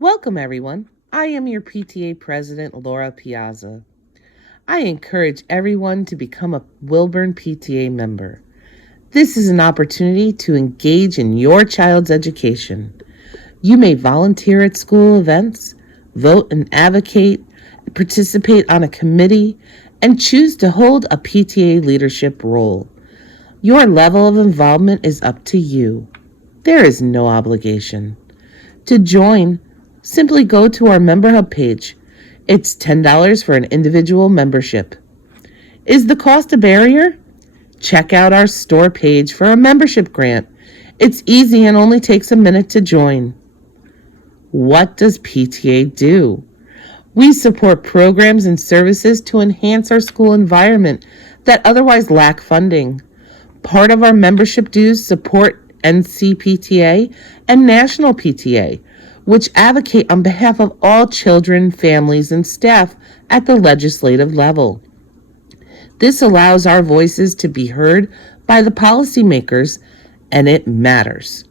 Welcome, everyone. I am your PTA President, Laura Piazza. I encourage everyone to become a Wilburn PTA member. This is an opportunity to engage in your child's education. You may volunteer at school events, vote and advocate, participate on a committee, and choose to hold a PTA leadership role. Your level of involvement is up to you. There is no obligation. To join, simply go to our Member Hub page. It's $10 for an individual membership. Is the cost a barrier? Check out our store page for a membership grant. It's easy and only takes a minute to join. What does PTA do? We support programs and services to enhance our school environment that otherwise lack funding. Part of our membership dues support NCPTA and National PTA, which advocate on behalf of all children, families, and staff at the legislative level. This allows our voices to be heard by the policymakers, and it matters.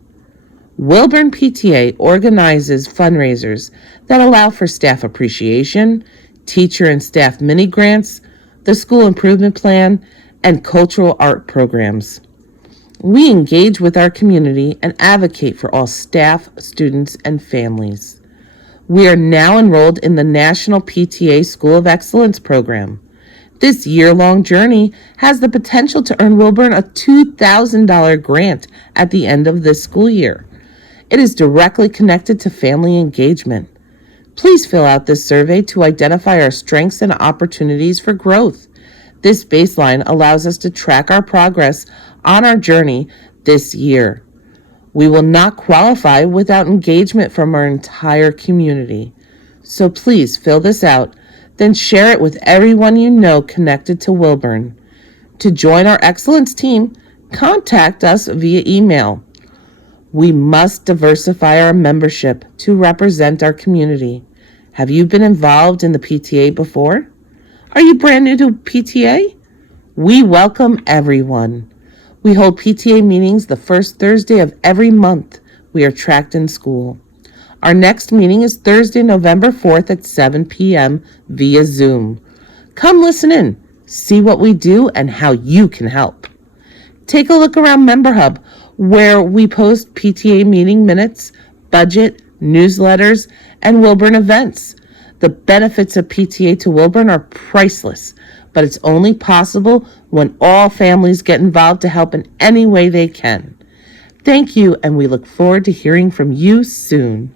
Wilburn PTA organizes fundraisers that allow for staff appreciation, teacher and staff mini grants, the school improvement plan, and cultural art programs. We engage with our community and advocate for all staff, students, and families. We are now enrolled in the National PTA School of Excellence program. This year-long journey has the potential to earn Wilburn a $2,000 grant at the end of this school year. It is directly connected to family engagement. Please fill out this survey to identify our strengths and opportunities for growth. This baseline allows us to track our progress on our journey this year. We will not qualify without engagement from our entire community. So please fill this out, then share it with everyone you know connected to Wilburn. To join our excellence team, contact us via email. We must diversify our membership to represent our community. Have you been involved in the PTA before? Are you brand new to PTA? We welcome everyone. We hold PTA meetings the first Thursday of every month we are tracked in school. Our next meeting is Thursday, November 4th at 7 p.m. via Zoom. Come listen in, see what we do and how you can help. Take a look around Member Hub, where we post PTA meeting minutes, budget, newsletters, and Wilburn events. The benefits of PTA to Wilburn are priceless, but it's only possible when all families get involved to help in any way they can. Thank you, and we look forward to hearing from you soon.